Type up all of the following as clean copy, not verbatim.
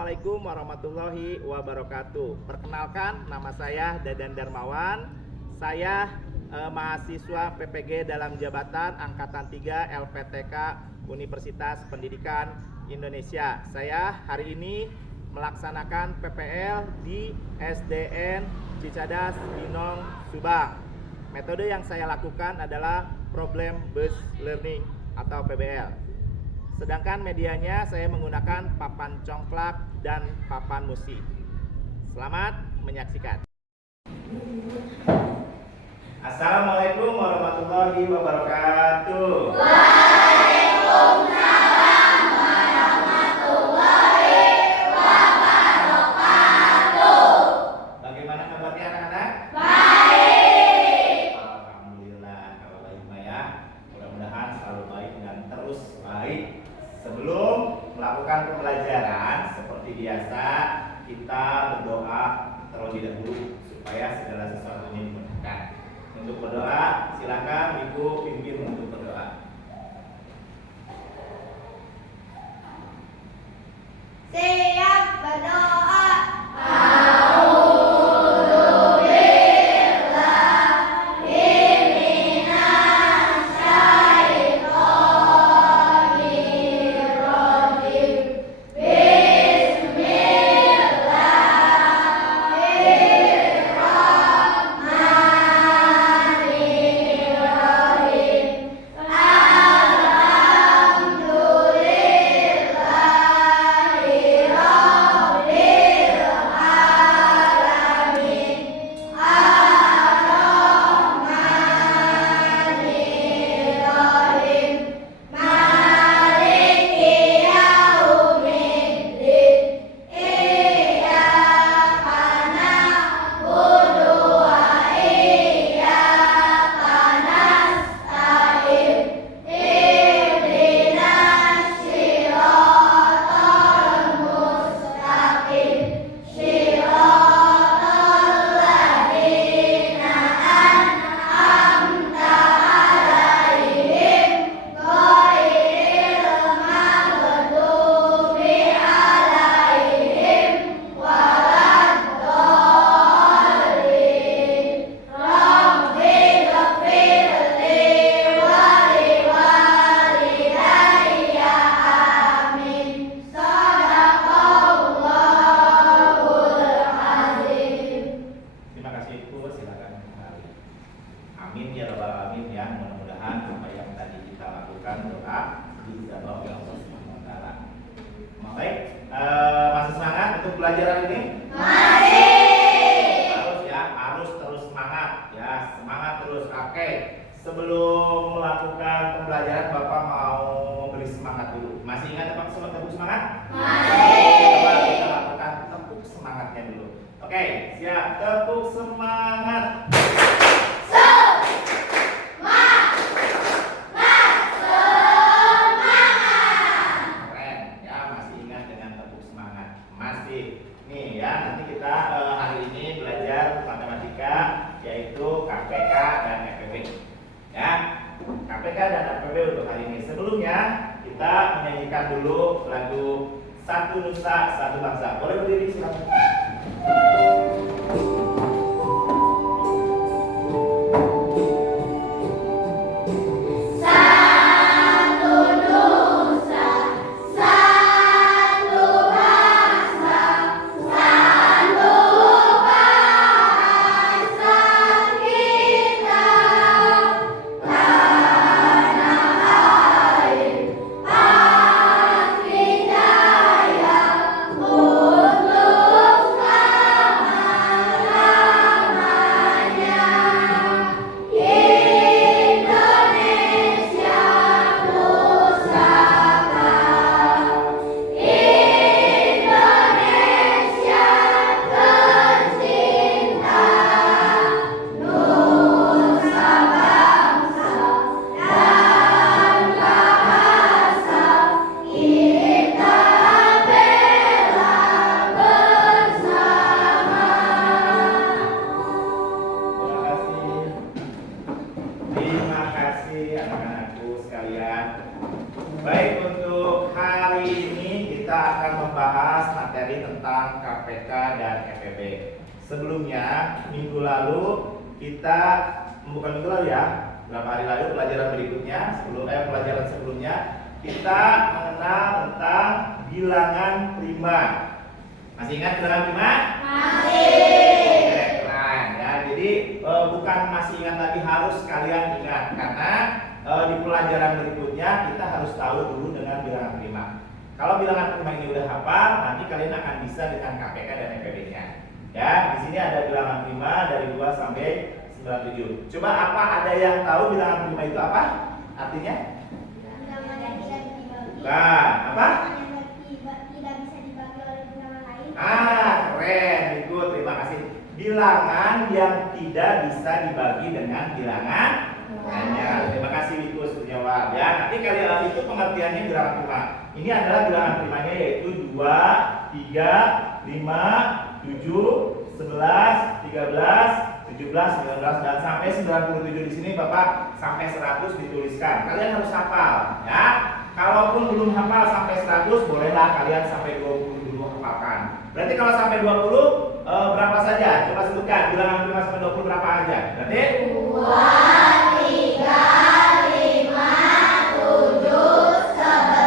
Assalamualaikum warahmatullahi wabarakatuh. Perkenalkan, nama saya Dadan Darmawan. Saya mahasiswa PPG dalam jabatan Angkatan 3 LPTK Universitas Pendidikan Indonesia. Saya hari ini melaksanakan PPL di SDN Cicadas Binong, Subang. Metode yang saya lakukan adalah Problem Based Learning atau PBL. Sedangkan medianya saya menggunakan papan congklak dan papan musi. Selamat menyaksikan. Assalamualaikum warahmatullahi wabarakatuh. Waalaikumsalam warahmatullahi wabarakatuh. Bagaimana kabarnya anak-anak? Baik. Alhamdulillah, kalau baik ya. Mudah-mudahan selalu baik dan terus baik. Sebelum melakukan pembelajaran seperti biasa, kita berdoa terlebih dahulu supaya segala sesuatunya dimudahkan. Untuk berdoa, silakan Ibu pimpin untuk berdoa. Siap berdoa. Amin ya rabbal alamin ya. Mudah-mudahan apa yang tadi kita lakukan doa dijawab oleh Allah Subhanahu wa taala. Baik, masih semangat untuk pelajaran ini? Masih. Harus ya, harus terus semangat ya, semangat terus. Oke. Sebelum melakukan pembelajaran Bapak mau memberi semangat dulu. Masih ingat Bapak tepuk semangat? Masih. Coba kita lakukan tepuk semangatnya dulu. Oke, siap. Tepuk semangat. Nih ya, nanti kita hari ini belajar matematika yaitu KPK dan FPB. Ya, KPK dan FPB untuk hari ini. Sebelumnya kita menyanyikan dulu lagu Satu Nusa Satu Bangsa. Boleh berdiri silakan. Untuk membahas materi tentang KPK dan EPB. Sebelumnya, minggu lalu kita, bukan minggu lalu ya, beberapa hari lalu pelajaran berikutnya, pelajaran sebelumnya kita mengenal tentang bilangan prima. Masih ingat bilangan prima? Masih. Keren ya. Jadi bukan masih ingat lagi, harus kalian ingat karena di pelajaran berikutnya kita harus tahu dulu dengan bilangan prima. Kalau bilangan prima ini udah hafal, nanti kalian akan bisa dengan KPK dan EPB-nya. Ya, di sini ada bilangan prima dari 2 sampai 97. Coba apa ada yang tahu bilangan prima itu apa? Artinya? Bukan. Apa? Tidak bisa dibagi oleh bilangan lain. Keren, ikut, terima kasih. Bilangan yang tidak bisa dibagi dengan bilangan lainnya. Terima kasih Wiku sudah jawab ya. Nanti kalian itu pengertiannya bilangan prima. Ini adalah bilangan primanya yaitu 2, 3, 5, 7, 11, 13, 17, 19 dan sampai 97 di sini Bapak sampai 100 dituliskan. Kalian harus hafal ya. Kalaupun belum hafal sampai 100, bolehlah kalian sampai 20 dulu hafalkan. Berarti kalau sampai 20 berapa saja? Coba sebutkan bilangan prima sampai 20 berapa aja? Berarti 2, 3, 5, 7, 11,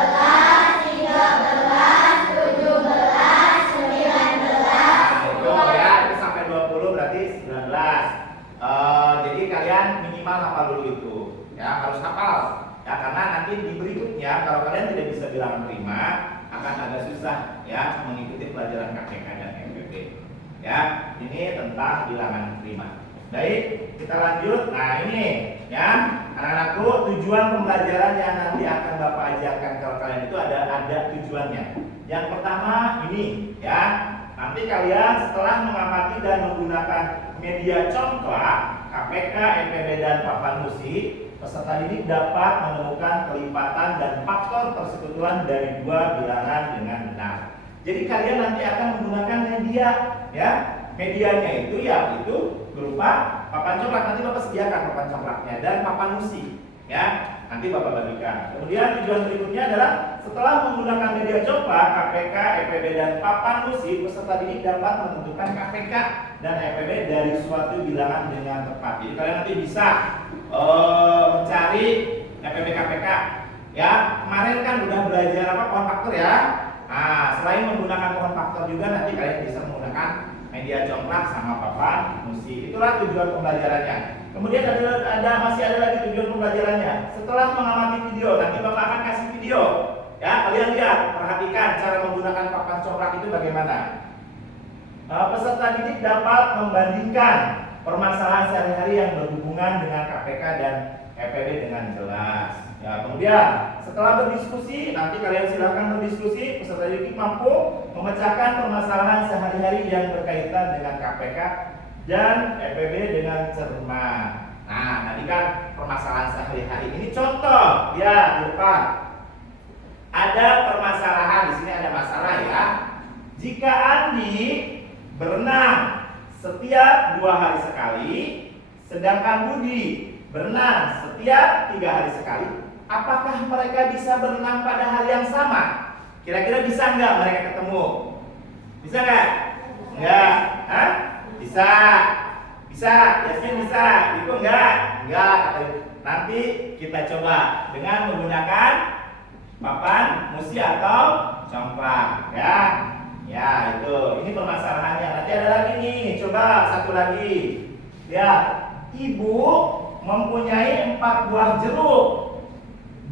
13, 17, 19. Itu ya, itu sampai 20 berarti 19. Jadi kalian minimal hafal dulu itu. Ya, harus hafal. Ya, karena nanti di berikutnya kalau kalian tidak bisa bilangan prima akan agak susah ya mengikuti pelajaran KPK dan EPB. Ya, ini tentang bilangan prima. Baik, kita lanjut. Nah, ini ya, anak-anakku, tujuan pembelajaran yang nanti akan Bapak ajarkan ke kalian itu ada tujuannya. Yang pertama ini ya, nanti kalian setelah mengamati dan menggunakan media congklak KPK, EPB dan papan musi, peserta didik dapat menemukan kelipatan dan faktor persekutuan dari dua bilangan dengan benar. Jadi kalian nanti akan menggunakan media ya. Medianya itu ya itu berupa papan congklak. Nanti Bapak sediakan papan congklaknya dan papan musi ya. Nanti Bapak bagikan. Kemudian tujuan berikutnya adalah setelah menggunakan media congklak KPK, EPB dan papan musi, peserta didik dapat menentukan KPK dan EPB dari suatu bilangan dengan tepat. Jadi kalian nanti bisa mencari EPB KPK ya. Kemarin kan udah belajar pohon faktor ya. Nah, selain menggunakan pohon faktor juga nanti kalian bisa menggunakan media congklak sama papan musi. Itulah tujuan pembelajarannya. Kemudian masih ada lagi tujuan pembelajarannya. Setelah mengamati video, nanti Bapak akan kasih video. Ya, kalian lihat, perhatikan cara menggunakan papan congklak itu bagaimana. Peserta didik dapat membandingkan permasalahan sehari-hari yang berhubungan dengan KPK dan EPB dengan jelas. Ya, kemudian setelah berdiskusi, nanti kalian silakan berdiskusi. Peserta didik mampu memecahkan permasalahan sehari-hari yang berkaitan dengan KPK dan EPB dengan cermat. Nah, tadi kan permasalahan sehari-hari. Ini contoh ya di depan. Ada permasalahan di sini, ada masalah ya. Jika Andi berenang setiap 2 hari sekali, sedangkan Budi berenang setiap 3 hari sekali, apakah mereka bisa berenang pada hari yang sama? Kira-kira bisa nggak mereka ketemu? Bisa nggak? Nggak? Hah? Bisa. Bisa. Yasmin bisa. Itu nggak? Nggak. Nanti kita coba dengan menggunakan papan musi atau congklak ya. Ya, itu. Ini permasalahannya. Nanti ada lagi nih. Coba satu lagi. Lihat. Ibu mempunyai 4 buah jeruk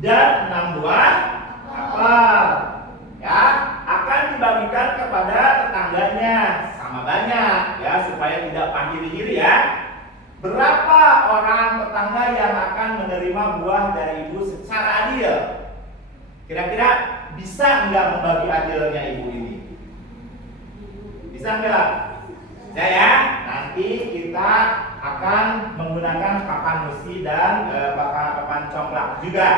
dan 6 buah apel. Ya, akan dibagikan kepada tetangganya sama banyak ya supaya tidak pandiri-diri ya. Berapa orang tetangga yang akan menerima buah dari ibu secara adil? Kira-kira bisa nggak membagi adilnya ibu ini? Bisa nggak? Bisa ya. Nanti kita akan menggunakan papan musi dan papan congklak juga.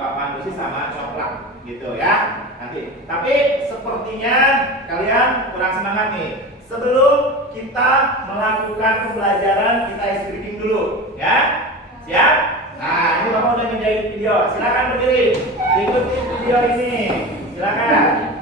Papan musi sama congklak gitu ya. Nanti. Tapi sepertinya kalian kurang semangat nih. Sebelum kita melakukan pembelajaran, kita ice breaking dulu, ya. Siap? Nah, ini Bapak udah ngejahit video. Silakan berdiri. Ikuti video ini. Silakan.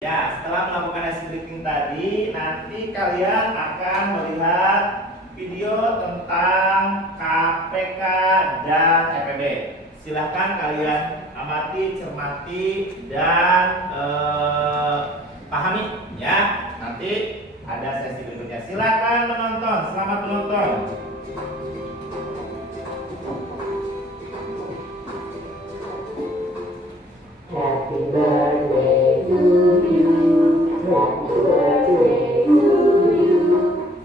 Ya, setelah melakukan hasil breaking tadi, nanti kalian akan melihat video tentang KPK dan EPB. Silahkan kalian amati, cermati, dan pahami ya. Nanti ada sesi berikutnya. Silakan menonton. Selamat menonton. Happy birthday to you. Happy birthday to you.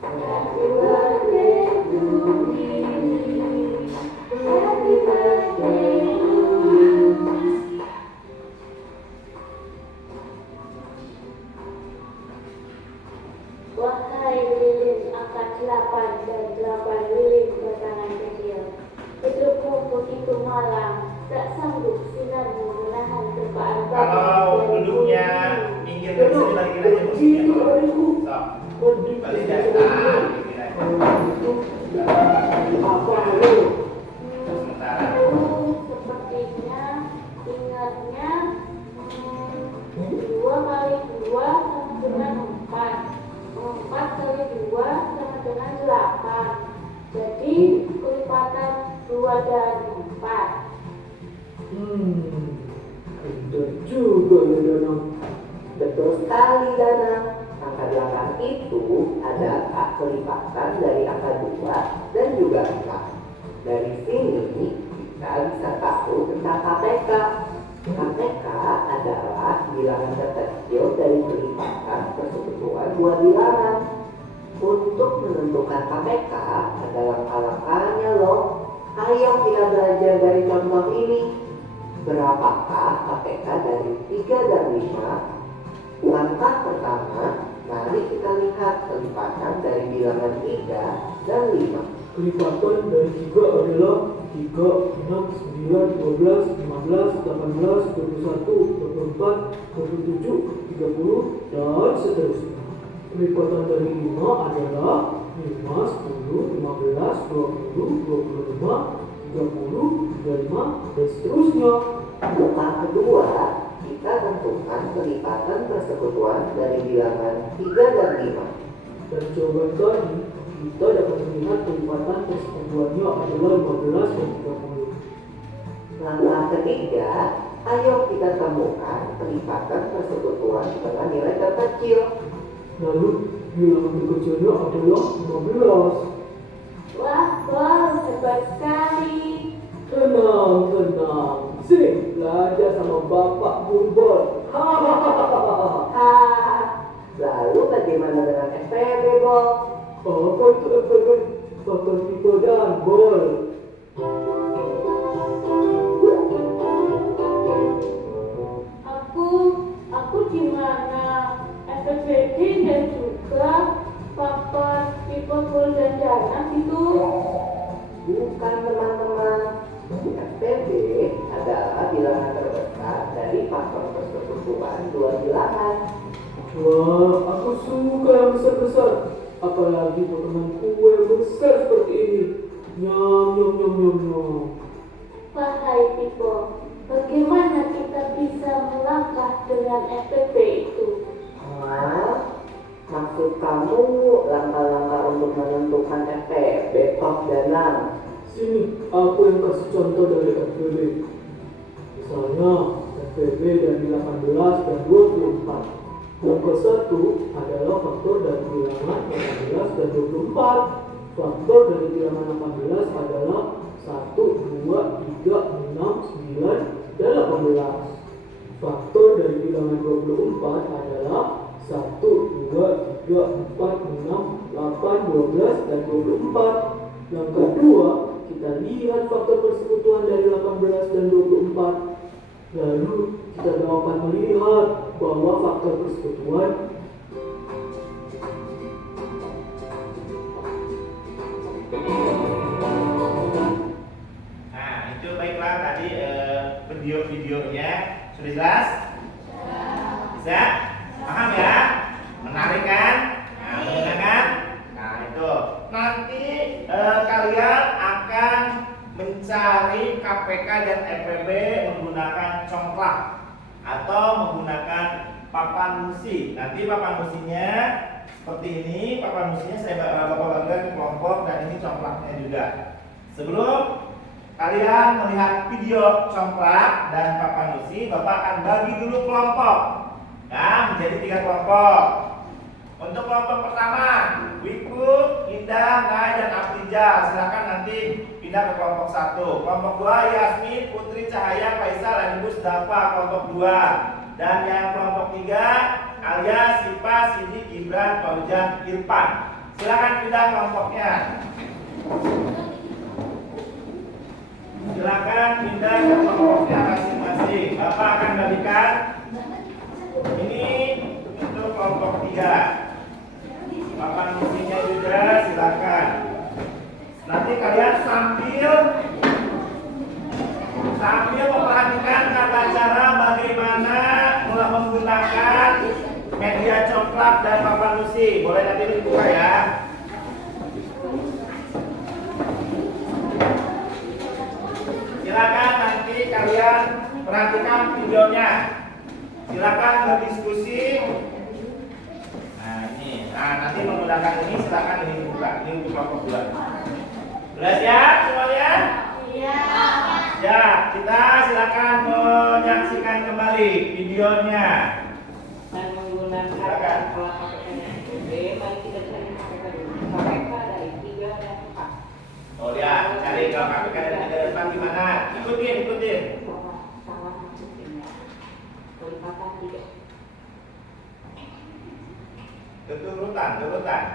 Happy birthday to me. Happy birthday to you. Wahai lilin angkat 8 dan 8 lilin batangan kecil, hidupmu begitu malam, tak sanggup sinarmu menahan terpaan Kalau duduknya minggir dari sini, balikin aja musiknya. Sok, balik dari tangan, bikin aja. Apa lu? Sementara. Sepertinya ingatnya 2 kali 2 sama dengan 4. 4 kali 2 sama dengan 8. Jadi kelipatan 2 dan 4. Betul juga ya Danang. Betul sekali Danang. Angka 8 itu adalah kelipatan dari angka 2 dan juga 4. Dari sini kita bisa tahu tentang KPK. KPK adalah bilangan terkecil dari kelipatan persekutuan dua bilangan. Untuk menentukan KPK ada langkah-langkahnya loh. Ayo kita belajar dari contoh ini. Berapakah KPK dari 3 dan 5? Langkah pertama, mari kita lihat kelipatan dari bilangan 3 dan 5. Kelipatan dari 3 adalah 3, 6, 9, 12, 15, 18, 21, 24, 27, 30, dan seterusnya. Kelipatan dari 5 adalah 5, 10, 15, 20, 25, 30, 35, dan seterusnya. Langkah kedua, kita tentukan kelipatan persekutuan dari bilangan 3 dan 5. Dan jawaban tadi, kita dapat melihat kelipatan persekutuannya adalah 15 dan 30. Langkah ketiga, ayo kita temukan kelipatan persekutuan dengan nilai terkecil. Lalu, bilangan terkecilnya adalah 15. Wah, Bos, hebat sekali. Tenang, tenang. Sini, belajar sama Bapak Burbol. Hahaha. Lalu bagaimana dengan SPB, Bol? Apa itu FPB? Faktor tipe dan bol. Aku di mana? dan juga faktor tipe full dan dana gitu. Bukan teman-teman. FPB adalah bilangan terbesar dari faktor persekutuan dua bilangan. Wah, aku suka yang besar-besar. Apalagi potongan kue yang besar seperti ini. Nyam, nyam, nyam, nyam, nyam. Wahai Pipo, bagaimana kita bisa melangkah dengan FPB itu? Hah? Maksud kamu langkah-langkah untuk menentukan FPB top dan enam? Sini, aku yang kasih contoh dari FPB. Misalnya, FPB dari 18 dan 24. Yang ke-1 adalah faktor dari bilangan 18 dan 24. Faktor dari bilangan 18 adalah 1, 2, 3, 6, 9, dan 18. Faktor dari bilangan 24 adalah 1, 2, 3, 4, 6, 8, 12, dan 24. Yang kedua, kita lihat faktor persekutuan dari 18 dan 24. Lalu kita dapat melihat bahwa faktor persekutuan Nah, itu baiklah tadi video-videonya sudah jelas? Bisa? Paham ya? Menarik kan? Nah, menyenangkan? Nah, itu. Nanti kalian akan mencari KPK dan FPB menggunakan congklak atau menggunakan papan musi. Nanti papan musinya seperti ini. Papan musinya saya bapak bagikan kelompok dan ini congklaknya juga. Sebelum kalian melihat video congklak dan papan musi, bapak akan bagi dulu kelompok. Ya, menjadi 3 kelompok. Untuk kelompok pertama, Wiku, Indah, Nay, dan Afrijah. Silakan nanti pindah ke kelompok 1. Kelompok 2, Yasmin, Putri, Cahaya, Faisal, Anibus, Dafa. Kelompok 2. Dan yang kelompok 3, Alia, Sipa, Sidi, Gibran, Paujan, Irfan. Silakan pindah kelompoknya. Silakan pindah ke kelompoknya masing-masing. Bapak akan bagikan ini untuk kelompok 3. Papan musinya juga silakan. Nanti kalian sambil memperhatikan tata cara bagaimana menggunakan media congklak dan papan musi. Boleh nanti dibuka ya. Silakan nanti kalian perhatikan videonya. Silakan berdiskusi. Nah, nanti menggunakan ini silakan ini dibuka. Ini untuk kelompok 2. Sudah siap semuanya? Iya. Ya, kita silakan menyaksikan kembali videonya. Dan menggunakan Silakan. pola KPK-nya FPB, mari kita cari KPK dulu. KPK dari 3 dan 4. Oh ya, cari kalau KPK dari 3 dan 4 gimana? Ikutin. Sama timnya. Kelipatan 3. Turutan.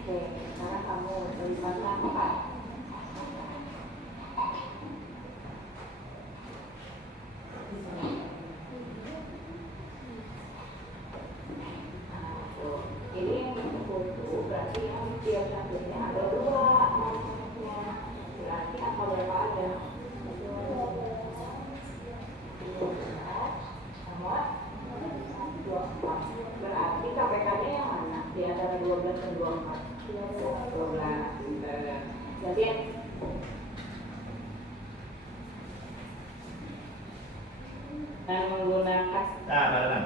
Oke, sekarang kamu kelipatan 4. Nah, tuh. Ini yang betul berarti yang dia selanjutnya ada 2 maksudnya. Berarti apa berapa ada? Berarti KPK-nya yang mana? Di antara 12 dan 24. 12. Jadi dan menggunakan Nah, barengan.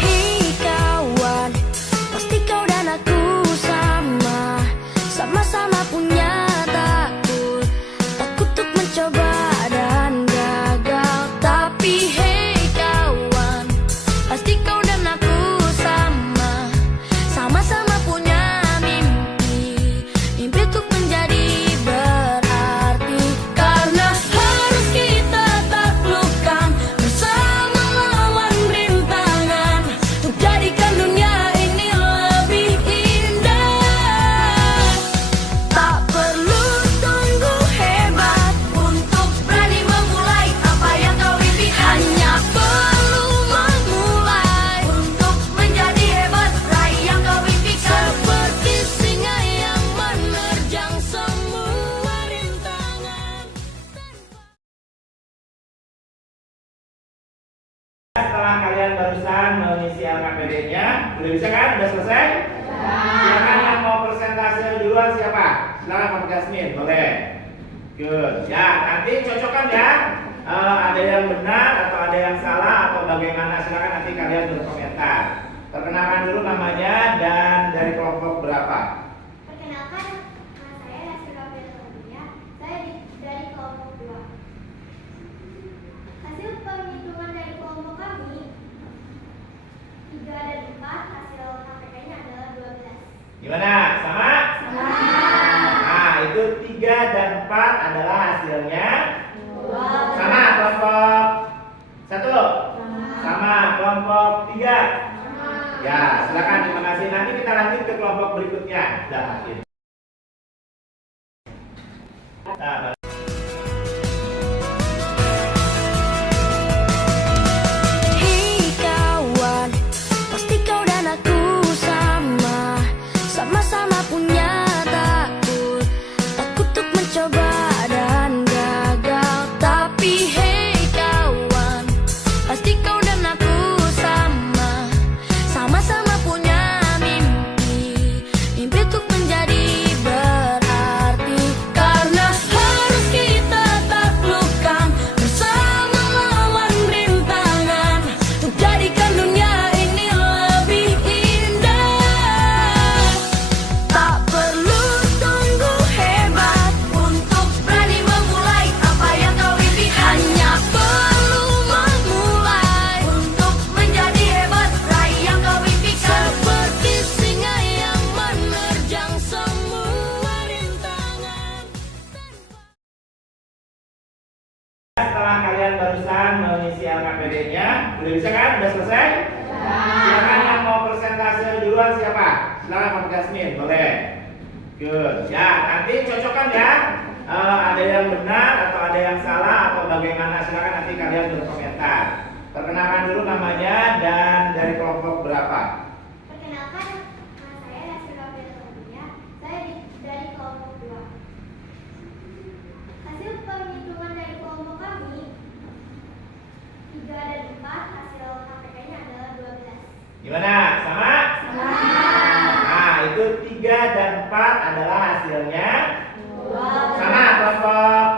Hei kawan, pasti kau dan aku sama-sama punya takut untuk mencoba dan gagal. Tapi hei kawan, pasti kau dan aku sama-sama punya mimpi duluan siapa? Silakan Pak Jasmine, boleh. Good. Ya, nanti cocokkan ya. Ada yang benar atau ada yang salah atau bagaimana? Silakan nanti kalian berkomentar. Perkenalkan dulu namanya dan dari kelompok berapa? Perkenalkan, saya Nasir Rabiul Tarbiyah. Saya dari kelompok 2. Hasil penghitungan dari kelompok kami 3 dan 4, hasil KPK-nya adalah 12. Gimana? Sama? Nah, itu 3 dan 4 adalah hasilnya sama. Kelompok 1 sama. Kelompok 3 ya, silakan, terima kasih. Nanti kita lanjut ke kelompok berikutnya. Sudah akhir. Nah, Hei kawan, pasti kau dan aku sama, sama-sama punya takut, takut untuk mencoba dan gagal. Tapi hei kawan, pasti kau dan aku sama, sama-sama punya mimpi, mimpi untuk menjadi berarti. Karena harus kita taklukkan bersama lawan rintangan, untuk jadikan dunia ini lebih indah. Tak perlu tunggu hebat untuk berani memulai apa yang kau impikan. Hanya perlu memulai untuk menjadi hebat, raih yang kau impikan. Seperti singa yang menerjang semua rintangan. setelah kalian barusan mengisi LKPD-nya, udah bisa kan? Udah selesai? Silakan yang mau persentase duluan siapa? Silakan Pak Jasmine, boleh. Good. Ya, nanti cocokkan ya. Ada yang benar atau ada yang salah atau bagaimana? Silakan nanti kalian berkomentar. Perkenalkan dulu namanya dan dari kelompok berapa? Perkenalkan, saya Nasir Rabiul Tarbiyah. Saya dari kelompok 2. Hasil penghitungan dari kelompok kami 3 dan 4, hasil KPK-nya adalah 12. Gimana? Sama? Nah, itu 3 dan 4 adalah hasilnya sama. Kelompok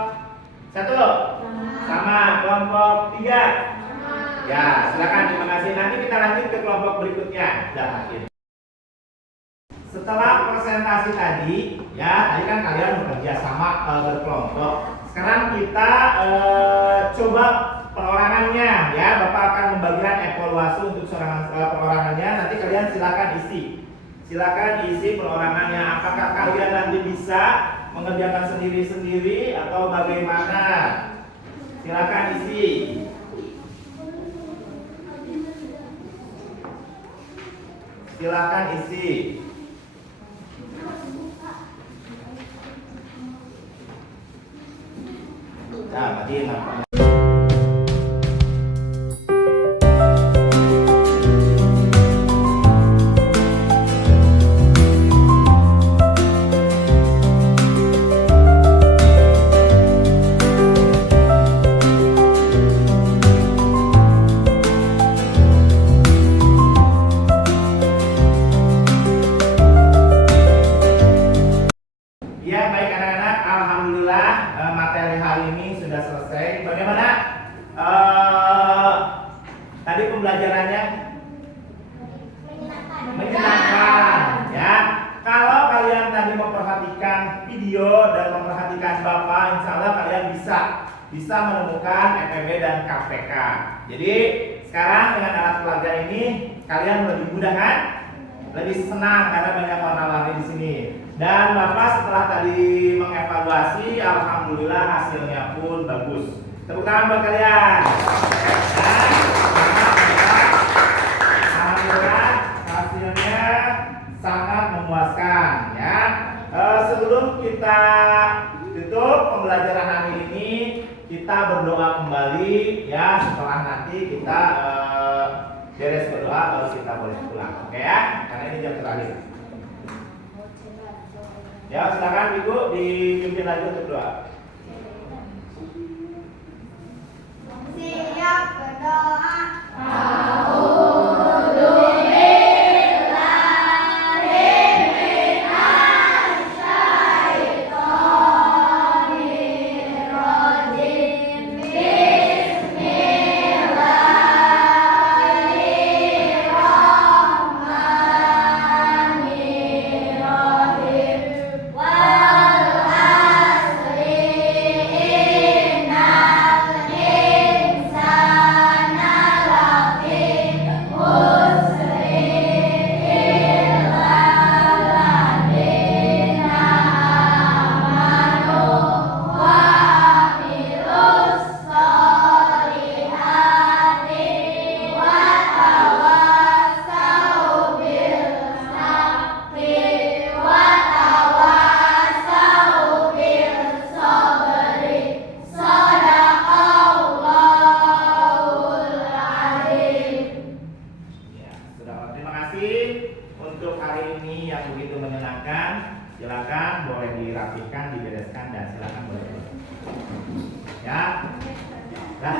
1 sama. Kelompok 3 ya, silakan, terima kasih. Nanti kita lanjut ke kelompok berikutnya. Sudah akhir. Setelah presentasi tadi, ya tadi kan kalian bekerja sama berkelompok. Sekarang kita coba perorangannya, ya. Bapak akan membagikan evaluasi untuk perorangannya. Nanti kalian silakan isi. Silakan isi perorangannya. Apakah kalian nanti bisa mengerjakan sendiri-sendiri atau bagaimana? Silakan isi. Silakan isi. Nah, matiin lampunya. Ya, baik anak-anak, alhamdulillah materi hari ini sudah selesai. Bagaimana tadi pembelajarannya? Menyenangkan, ya. Kalau kalian tadi memperhatikan video dan memperhatikan Bapak, insya Allah kalian bisa menemukan FEB dan KPK. Jadi sekarang dengan alat pelajar ini kalian lebih mudah kan? Lebih senang karena banyak warna-warni di sini. Dan Bapak setelah tadi mengevaluasi, alhamdulillah hasilnya pun bagus. Tepuk tangan buat kalian. Alhamdulillah hasilnya sangat memuaskan, ya. Sebelum kita tutup pembelajaran hari ini, kita berdoa kembali, ya. Setelah nanti kita beres berdoa baru kita boleh pulang, oke ya? Karena ini jam terakhir. Ya, silakan Ibu dipimpin lagi untuk doa. Siap berdoa. diingatkan, silakan boleh dirapihkan, dibereskan, dan silakan boleh. Ya. Nah,